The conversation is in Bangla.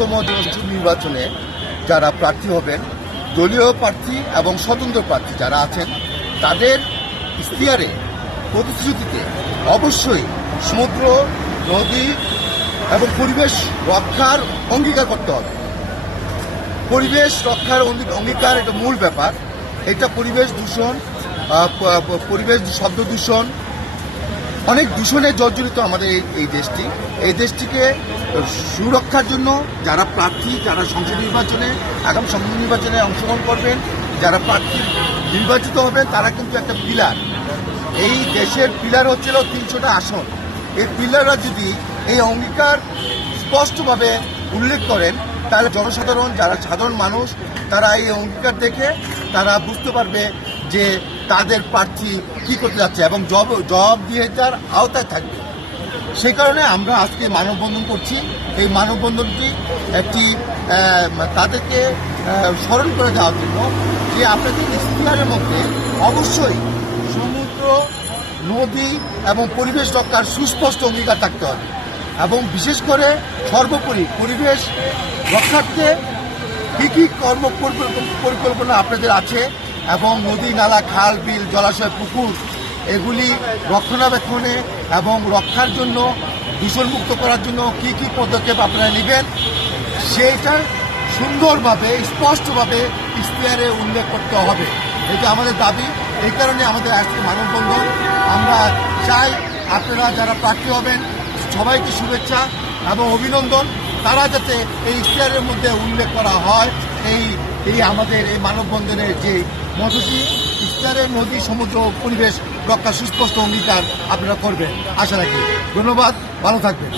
তম নির্বাচনে যারা প্রার্থী হবেন, দলীয় প্রার্থী এবং স্বতন্ত্র প্রার্থী যারা আছেন, তাদের ইশতেহারে প্রতিশ্রুতিতে অবশ্যই সমুদ্র, নদী এবং পরিবেশ রক্ষার অঙ্গীকার করতে হবে। পরিবেশ রক্ষার অঙ্গীকার এটা মূল ব্যাপার। এটা পরিবেশ দূষণ, পরিবেশ শব্দ দূষণ, অনেক দূষণে জর্জরিত আমাদের এই দেশটি। এই দেশটিকে সুরক্ষার জন্য যারা প্রার্থী, যারা সংসদ নির্বাচনে, আগামী সংসদ নির্বাচনে অংশগ্রহণ করবেন, যারা প্রার্থী নির্বাচিত হবেন, তারা কিন্তু একটা পিলার। এই দেশের পিলার হচ্ছিল 300টা আসন। এই পিলাররা যদি এই অঙ্গীকার স্পষ্টভাবে উল্লেখ করেন, তাহলে জনসাধারণ, যারা সাধারণ মানুষ, তারা এই অঙ্গীকার দেখে তারা বুঝতে পারবে যে তাদের প্রার্থী কী করতে যাচ্ছে এবং জবাবদিহিতার আওতায় থাকবে। সেই কারণে আমরা আজকে মানববন্ধন করছি। এই মানববন্ধনটি একটি তাদেরকে স্মরণ করে দেওয়ার জন্য যে আপনাদের ইশতেহারের মধ্যে অবশ্যই সমুদ্র, নদী এবং পরিবেশ রক্ষার সুস্পষ্ট অঙ্গীকার থাকতে হবে এবং বিশেষ করে সর্বোপরি পরিবেশ রক্ষার্থে কী কী পরিকল্পনা আপনাদের আছে এবং নদী, নালা, খাল, বিল, জলাশয়, পুকুর এগুলি রক্ষণাবেক্ষণে এবং রক্ষার জন্য, দূষণমুক্ত করার জন্য কী কী পদক্ষেপ আপনারা নেবেন, সেইটার সুন্দরভাবে স্পষ্টভাবে ইশতেহারে উল্লেখ করতে হবে। এটা আমাদের দাবি। এই কারণে আমাদের আজকে মানববন্ধন। আমরা চাই আপনারা যারা প্রার্থী হবেন সবাইকে শুভেচ্ছা এবং অভিনন্দন। তারা যাতে এই ইশতেহারের মধ্যে উল্লেখ করা হয় এই আমাদের এই মানববন্ধনের যে মধ্যটি, ইশতেহারের নদী, সমুদ্র, পরিবেশ রক্ষা সুস্পষ্ট অঙ্গীকার আপনারা করবেন আশা রাখি। ধন্যবাদ, ভালো থাকবেন।